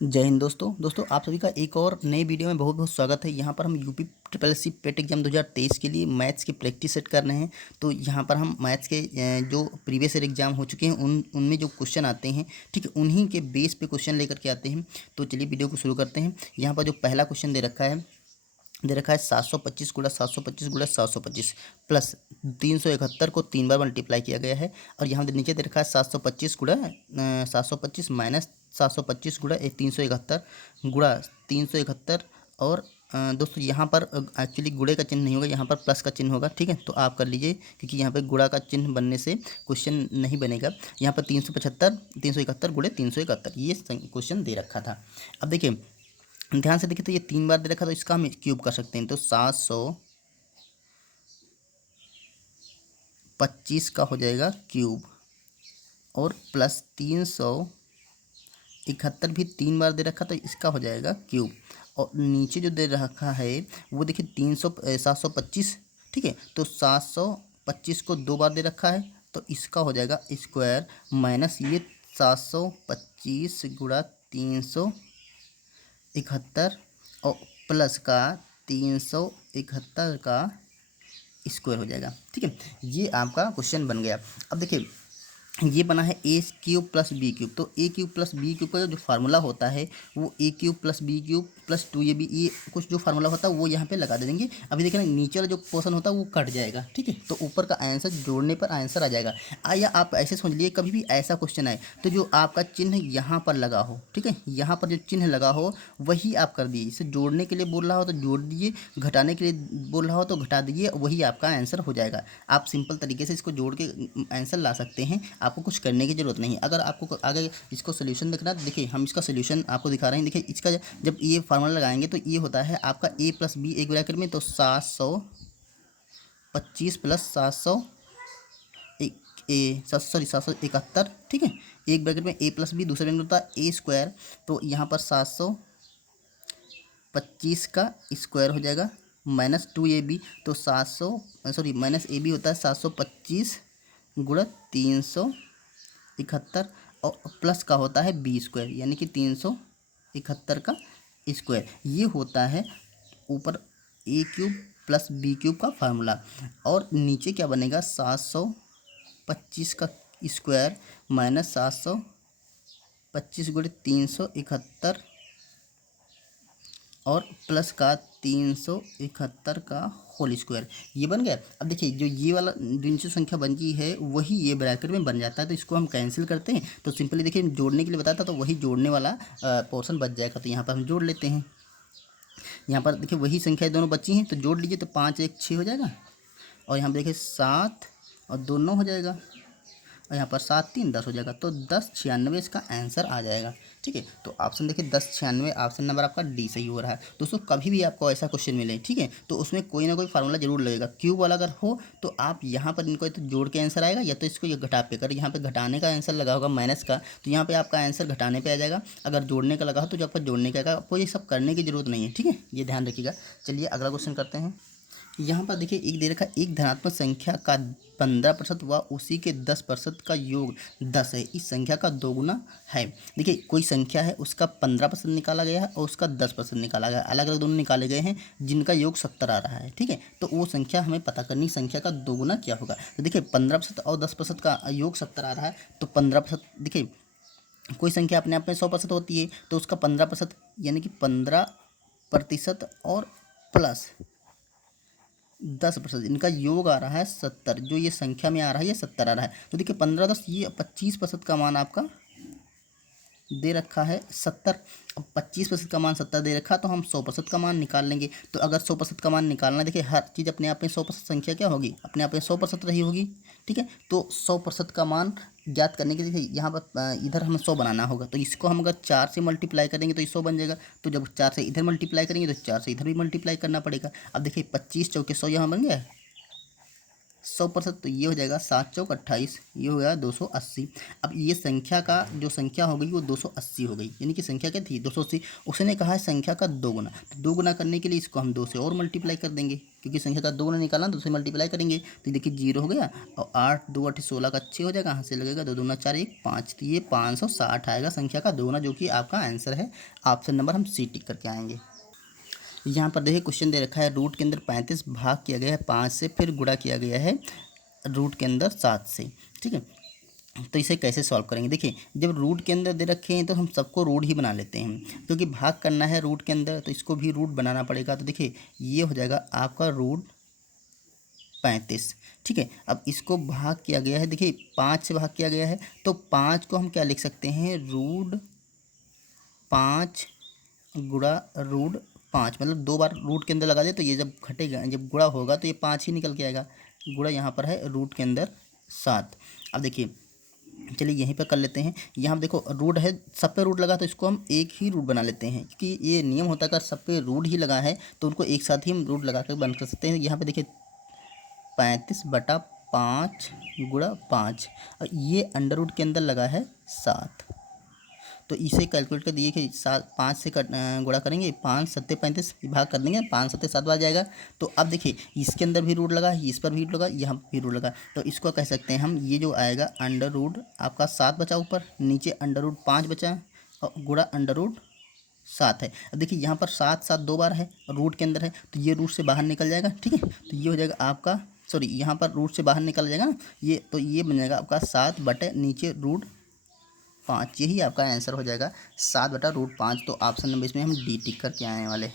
जय हिंद दोस्तों आप सभी का एक और नए वीडियो में बहुत बहुत स्वागत है। यहाँ पर हम UP triple S C PET exam 2023 के लिए मैथ्स की प्रैक्टिस सेट कर रहे हैं। तो यहाँ पर हम मैथ्स के जो प्रीवियस ईयर एग्जाम हो चुके हैं उनमें जो क्वेश्चन आते हैं, ठीक है, उन्हीं के बेस पे क्वेश्चन लेकर के आते हैं। तो चलिए वीडियो को शुरू करते हैं। यहाँ पर जो पहला क्वेश्चन दे रखा है 725 गुणा 725 गुणा 725 प्लस 371 को 3 बार मल्टीप्लाई किया गया है। और यहाँ नीचे दे रखा है 725 गुणा 725 माइनस 725 गुणा 371 गुणा 371। और दोस्तों यहाँ पर एक्चुअली गुणे का चिन्ह नहीं होगा, यहाँ पर प्लस का चिन्ह होगा, ठीक है। तो आप कर लीजिए क्योंकि यहाँ पर गुणा का चिन्ह बनने से क्वेश्चन नहीं बनेगा। यहाँ पर 375 371 गुणे 371 ये क्वेश्चन दे रखा था। अब देखिए ध्यान से देखिए, तो ये 3 बार दे रखा, तो इसका हम क्यूब कर सकते हैं। तो 725 का हो जाएगा क्यूब और प्लस 371 भी 3 बार दे रखा, तो इसका हो जाएगा क्यूब। और नीचे जो दे रखा है वो देखिए 725, ठीक है। तो 725 को 2 बार दे रखा है, तो इसका हो जाएगा स्क्वायर माइनस ये 725 गुणा 371 और प्लस का 371 का स्क्वायर हो जाएगा, ठीक है। ये आपका क्वेश्चन बन गया। अब देखिए ये बना है a cube plus b cube. तो a cube plus b cube का जो फार्मूला होता है वो a cube plus b cube plus 2ab, ये कुछ जो फार्मूला होता है वो यहाँ पे लगा दे देंगे। अभी देखिए ना नीचे वाला जो पोर्शन होता है वो कट जाएगा, ठीक है। तो ऊपर का आंसर जोड़ने पर आंसर आ जाएगा। या आप ऐसे समझ लिए कभी भी ऐसा क्वेश्चन आए तो जो आपका चिन्ह यहाँ पर लगा हो, ठीक है, यहाँ पर जो चिन्ह लगा हो वही आप कर दीजिए। इसे जोड़ने के लिए बोल रहा हो तो जोड़ दीजिए, घटाने के लिए बोल रहा हो तो घटा दीजिए, वही आपका आंसर हो जाएगा। आप सिंपल तरीके से इसको जोड़ के आंसर ला सकते हैं, आपको कुछ करने की ज़रूरत नहीं है। अगर आपको आगे इसको सोल्यूशन देखना है, देखिए हम इसका सोल्यूशन आपको दिखा रहे हैं। देखिए इसका जब ये फार्मूला लगाएंगे तो ये होता है आपका a प्लस बी एक ब्रैकेट में, तो 725 प्लस 771, ठीक है। एक ब्रैकेट में a प्लस बी, दूसरे ब्रैकेट में होता है a स्क्वायर। तो यहाँ पर 725 का स्क्वायर हो जाएगा माइनस 2ab, तो माइनस ab होता है 725 गुणा 371 और प्लस का होता है बी स्क्वायर, यानी कि 371 का स्क्वायर। ये होता है ऊपर ए क्यूब प्लस बी क्यूब का फार्मूला। और नीचे क्या बनेगा 725 का स्क्वायर माइनस 725 गुणे 371 और प्लस का 371 का होल स्क्वायर, ये बन गया। अब देखिए जो ये वाला जो नीचे संख्या बन गई है वही ये ब्रैकेट में बन जाता है, तो इसको हम कैंसिल करते हैं। तो सिंपली देखिए जोड़ने के लिए बताया था तो वही जोड़ने वाला पोर्शन बच जाएगा। तो यहाँ पर हम जोड़ लेते हैं। यहाँ पर देखिए वही संख्या दोनों बची हैं, तो जोड़ लीजिए, तो 5 1 6 हो जाएगा। और यहाँ पर देखिए 7 और 2 9 हो जाएगा, और यहाँ पर 7 3 10 हो जाएगा। तो 1096 इसका आंसर आ जाएगा, ठीक है। तो ऑप्शन देखिए 1096, ऑप्शन नंबर आपका डी सही हो रहा है। दोस्तों कभी भी आपको ऐसा क्वेश्चन मिले, ठीक है, तो उसमें कोई ना कोई फार्मूला जरूर लगेगा। क्यूब वाला अगर हो तो आप यहाँ पर इनको तो जोड़ के आंसर आएगा, या तो इसको ये घटा पे कर, यहाँ पे घटाने का आंसर लगा होगा माइनस का, तो यहाँ पे आपका आंसर घटाने पे आ जाएगा। अगर जोड़ने का लगा हो तो जो आपका जोड़ने का आएगा। आपको ये सब करने की जरूरत नहीं है, ठीक है, ये ध्यान रखिएगा। चलिए अगला क्वेश्चन करते हैं। यहाँ पर देखिए एक दे रखा एक धनात्मक संख्या का 15% व उसी के 10% का योग 10 है, इस संख्या का दोगुना है। देखिए कोई संख्या है उसका 15% निकाला गया है और उसका 10% निकाला गया है, अलग अलग दोनों निकाले गए हैं जिनका योग 70 आ रहा है, ठीक है। तो वो संख्या हमें पता करनी, संख्या का दोगुना क्या होगा। तो देखिए 15% और 10% का योग 70 आ रहा है, तो 15%, देखिए कोई संख्या अपने आप में 100% होती है, तो उसका 15% यानी कि 15% और प्लस 10%, इनका योग आ रहा है 70। जो ये संख्या में आ रहा है ये 70 आ रहा है। तो देखिए 15 10 ये 25% का मान आपका दे रखा है 70। अब 25% का मान 70 दे रखा, तो हम 100% का मान निकाल लेंगे। तो अगर 100% का मान निकालना, देखिए हर चीज़ अपने आप में 100% संख्या क्या होगी, अपने आप में 100% रही होगी, ठीक है। तो 100% का मान ज्ञात करने के लिए यहाँ पर इधर हमें 100 बनाना होगा, तो इसको हम अगर 4 से मल्टीप्लाई करेंगे तो ये 100 बन जाएगा। तो जब 4 से इधर मल्टीप्लाई करेंगे तो 4 से इधर भी मल्टीप्लाई करना पड़ेगा। अब देखिए 25 चौके 100 यहाँ बन गया 100%, तो ये हो जाएगा 7×4 = 28, ये हो गया 280। अब ये संख्या का जो संख्या हो गई वो 280 हो गई, यानी कि संख्या क्या थी 280। उसने कहा है संख्या का 2 गुना, तो 2 गुना करने के लिए इसको हम 2 से और मल्टीप्लाई कर देंगे, क्योंकि संख्या का 2 गुना निकालना, 2 से मल्टीप्लाई करेंगे तो देखिए 0 हो गया, और 8 2 8 16 का 6 हो जाएगा, यहाँ से लगेगा 2 दूना 4 1 5, तो ये 560 आएगा संख्या का 2 गुना, जो कि आपका आंसर है। ऑप्शन नंबर हम सी टिक करके आएंगे। यहाँ पर देखिए क्वेश्चन दे रखा है, रूट के अंदर 35 भाग किया गया है 5 से, फिर गुणा किया गया है रूट के अंदर 7 से। ठीक है, तो इसे कैसे सॉल्व करेंगे? देखिए जब रूट के अंदर दे रखे हैं तो हम सबको रूट ही बना लेते हैं, क्योंकि भाग करना है रूट के अंदर तो इसको भी रूट बनाना पड़ेगा। तो देखिए ये हो जाएगा आपका रूट 35। ठीक है, अब इसको भाग किया गया है, देखिए 5 से भाग किया गया है, तो 5 को हम क्या लिख सकते हैं, रूट 5 गुणा रूट 5, मतलब 2 बार रूट के अंदर लगा दे तो ये जब घटेगा, जब गुणा होगा तो ये 5 ही निकल के आएगा। गुणा यहाँ पर है रूट के अंदर 7। अब देखिए चलिए यहीं पर कर लेते हैं। यहाँ देखो रूट है, सब पे रूट लगा तो इसको हम एक ही रूट बना लेते हैं, क्योंकि ये नियम होता है अगर सब पे रूट ही लगा है तो उनको एक साथ ही हम रूट लगा कर बंद कर सकते हैं। यहाँ पे देखिए 35/5 गुणा 5, और ये अंडर रूट के अंदर लगा है 7, तो इसे कैलकुलेट कर दिए कि 5 से गुणा करेंगे, 5 7 35 भाग कर देंगे, 5 7 7 बार जाएगा। तो अब देखिए इसके अंदर भी रूट लगा, इस पर भी रूट लगा, यहाँ भी रूट लगा, तो इसको कह सकते हैं हम, ये जो आएगा अंडर रूट आपका 7 बचा ऊपर, नीचे अंडर रूट 5 बचा, और गुणा अंडर रूट 7 है। अब देखिए यहाँ पर 7 7 2 बार है और रूट के अंदर है, तो ये रूट से बाहर निकल जाएगा। ठीक है, तो ये हो जाएगा आपका, सॉरी यहाँ पर रूट से बाहर निकल जाएगा ना ये, तो ये बन जाएगा आपका 7 बटे नीचे रूट 5, यही आपका आंसर हो जाएगा 7/√5। तो ऑप्शन नंबर इसमें हम डी टिक करके आने वाले।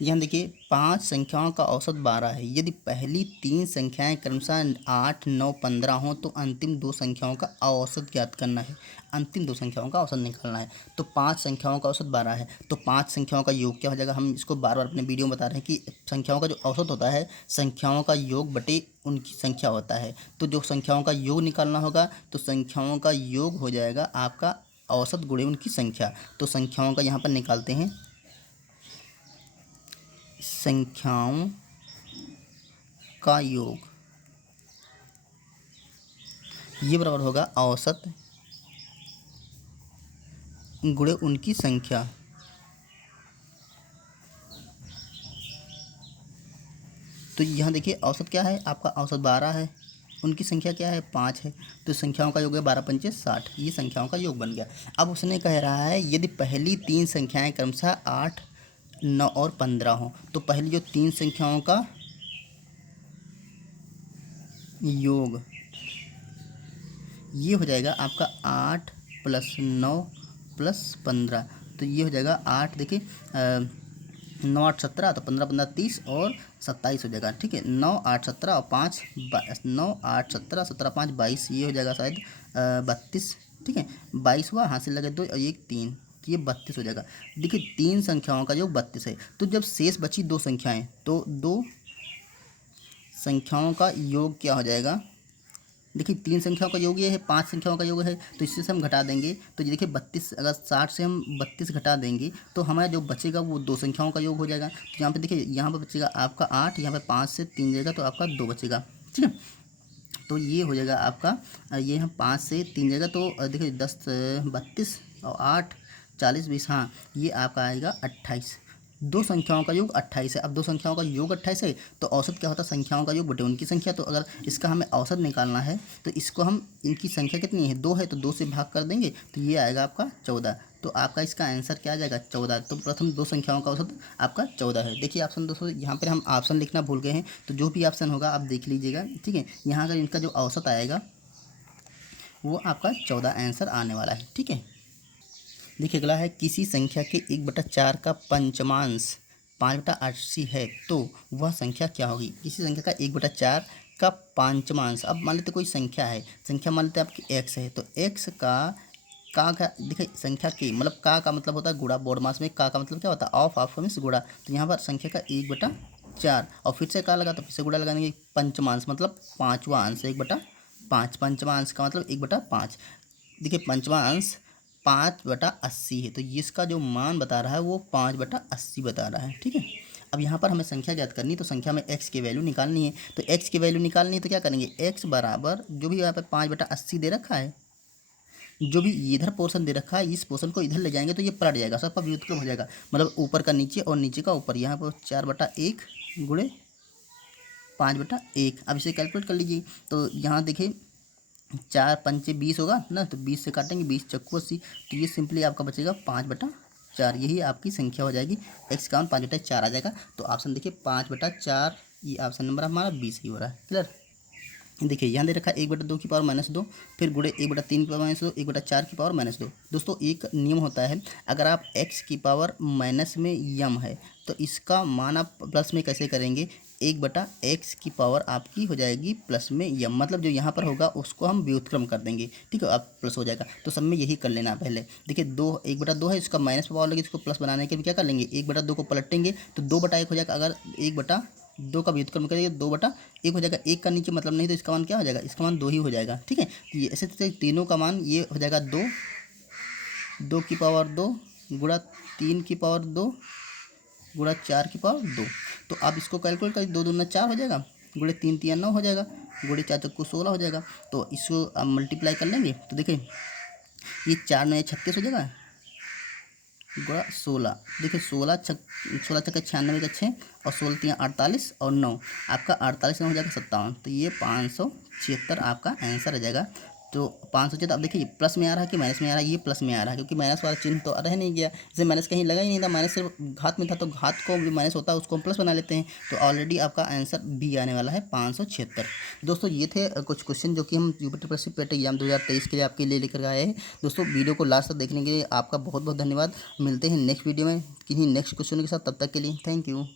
यहाँ देखिए 5 संख्याओं का औसत 12 है। यदि पहली 3 संख्याएं क्रमशः 8 9 15 हों तो अंतिम 2 संख्याओं का औसत ज्ञात करना है। अंतिम 2 संख्याओं का औसत निकालना है। तो 5 संख्याओं का औसत 12 है, तो 5 संख्याओं का योग क्या हो जाएगा? हम इसको बार बार अपने वीडियो में बता रहे हैं कि संख्याओं का जो औसत होता है संख्याओं का योग बटे उनकी संख्या होता है। तो जो संख्याओं का योग निकालना होगा तो संख्याओं का योग हो जाएगा आपका औसत गुणे उनकी संख्या। तो संख्याओं का यहाँ पर निकालते हैं, संख्याओं का योग ये बराबर होगा औसत गुणे उनकी संख्या। तो यहाँ देखिए औसत क्या है आपका, औसत 12 है, उनकी संख्या क्या है 5 है, तो संख्याओं का योग है 12 पंचे 60, ये संख्याओं का योग बन गया। अब उसने कह रहा है यदि पहली 3 संख्याएं क्रमशः 8 9 और 15 हों तो पहली जो 3 संख्याओं का योग ये हो जाएगा आपका 8 + 9 + 15, तो ये हो जाएगा 8, देखिए 9 8 17, तो 15 15 30 और 27 हो जाएगा। ठीक है, 9 8 17 और 5 9 8 17 17 5 22, ये हो जाएगा शायद 32। ठीक है, 22 हुआ, हाथ से लगे 2 और 1 3, तो ये 32 हो जाएगा। देखिए 3 संख्याओं का योग 32 है, तो जब शेष बची 2 संख्याएं तो 2 संख्याओं का योग क्या हो जाएगा? देखिए 3 संख्याओं का योग ये है, 5 संख्याओं का योग है, तो इससे हम घटा देंगे, तो ये देखिए 32, अगर 60 से हम 32 घटा देंगे तो हमारा जो बचेगा वो 2 संख्याओं का योग हो जाएगा। तो यहाँ पे देखिए यहाँ पे बचेगा आपका 8, यहाँ पे 5 से 3 जाएगा तो आपका 2 बचेगा। ठीक है, तो ये हो जाएगा आपका, ये हम 5 से 3 जाएगा तो देखिए 10 32 और 8 40 20, हाँ ये आपका आएगा 28। 2 संख्याओं का योग 28 है। अब 2 संख्याओं का योग 28 है तो औसत क्या होता है? संख्याओं का योग बटे उनकी संख्या। तो अगर इसका हमें औसत निकालना है तो इसको हम, इनकी संख्या कितनी है 2 है तो 2 से भाग कर देंगे तो ये आएगा आपका 14। तो आपका इसका आंसर क्या आ जाएगा? 14। तो प्रथम 2 संख्याओं का औसत आपका 14 है। देखिए ऑप्शन दोस्तों, यहाँ पर हम ऑप्शन लिखना भूल गए हैं, तो जो भी ऑप्शन होगा आप देख लीजिएगा। ठीक है, यहाँ अगर इनका जो औसत आएगा वो आपका 14 आंसर आने वाला है। ठीक है, देखिए अगला है, किसी संख्या के 1/4 का पंचमांश 5/80 है तो वह संख्या क्या होगी? किसी संख्या का 1/4 का पंचमांश, अब मान लेते कोई संख्या है, संख्या मान लेते आपकी x है, तो x का देखिए संख्या के मतलब का मतलब होता है गुणा, बोर्ड मास में का मतलब क्या होता है? ऑफ मीन्स गुणा। तो यहाँ पर संख्या का 1/4 और फिर से का लगा तो फिर से गुणा लगा देंगे, पंचमांश मतलब 5वां अंश 1/5, पंचमा अंश का मतलब 1/5। देखिए पंचमा अंश 5/80 है, तो इसका जो मान बता रहा है वो 5/80 बता रहा है। ठीक है, अब यहाँ पर हमें संख्या ज्ञात करनी है, तो संख्या में x की वैल्यू निकालनी है। तो x की वैल्यू निकालनी है तो क्या करेंगे, x बराबर जो भी यहाँ पे 5/80 दे रखा है, जो भी इधर पोर्शन दे रखा है, इस पोर्शन को इधर ले जाएंगे तो ये पलट जाएगा, सबका व्युत्क्रम हो जाएगा, मतलब ऊपर का नीचे और नीचे का ऊपर। यहाँ पर 4/1 गुणे 5/1। अब इसे कैलकुलेट कर लीजिए। तो यहाँ देखिए 4×5 = 20 होगा ना, तो 20 से काटेंगे, 20×4 = 80, तो ये सिंपली आपका बचेगा 5/4। यही आपकी संख्या हो जाएगी, x का मान 5/4 आ जाएगा। तो ऑप्शन देखिए 5/4, ये ऑप्शन नंबर हमारा 20 ही हो रहा है। क्लियर। देखिए यहाँ दे रखा है 1/2 की पावर -2, फिर गुणे 1/3 की पावर -2, 1/4 की पावर -2। दोस्तों एक नियम होता है, अगर आप x की पावर माइनस में यम है तो इसका मान आप प्लस में कैसे करेंगे, 1/x की पावर आपकी हो जाएगी प्लस में यम, मतलब जो यहाँ पर होगा उसको हम व्युत्क्रम कर देंगे, ठीक है, आप प्लस हो जाएगा। तो सब में यही कर लेना पहले। देखिए 1/2 है, इसका माइनस पावर लगी, इसको प्लस बनाने के लिए क्या कर लेंगे, 1/2 को पलटेंगे तो 2/1 हो जाएगा। अगर 1/2 का व्युत्क्रम करेंगे 2/1 हो जाएगा, एक का नीचे मतलब नहीं, तो इसका मान क्या हो जाएगा, इसका मान 2 ही हो जाएगा। ठीक है, तो ये ऐसे तीनों का मान ये हो जाएगा 2, 2 की पावर 2 गुणा 3 की पावर 2 गुणा 4 की पावर 2। तो आप इसको कैलकुलेट करिए, 2×2 = 4 हो जाएगा, गुणे 3×3 = 9 हो जाएगा, गुणे 4×4 = 16 हो जाएगा। तो इसको आप मल्टीप्लाई कर लेंगे तो देखिए ये 4×9 = 36 हो जाएगा, गुणा 16। देखिए 16×6 = 96 और 16×3 = 48 और 9 आपका 48 हो जाएगा 57। तो ये 576 आपका आंसर आ जाएगा। तो 576। अब देखिए प्लस में आ रहा है कि माइनस में आ रहा है, ये प्लस में आ रहा है क्योंकि माइनस वाला चिन्ह तो रह नहीं गया, जैसे माइनस कहीं लगा ही नहीं था, माइनस सिर्फ घात में था, तो घात को जो माइनस होता है उसको हम प्लस बना लेते हैं। तो ऑलरेडी आपका आंसर बी आने वाला है 576। दोस्तों ये थे कुछ क्वेश्चन जो कि हम यूपी ट्रिपल पेट एग्जाम 2023 के लिए आपके लिए लेकर आए हैं। दोस्तों वीडियो को लास्ट तक देखने के लिए आपका बहुत बहुत धन्यवाद। मिलते हैं नेक्स्ट वीडियो में किन्हीं नेक्स्ट क्वेश्चन के साथ, तब तक के लिए थैंक यू।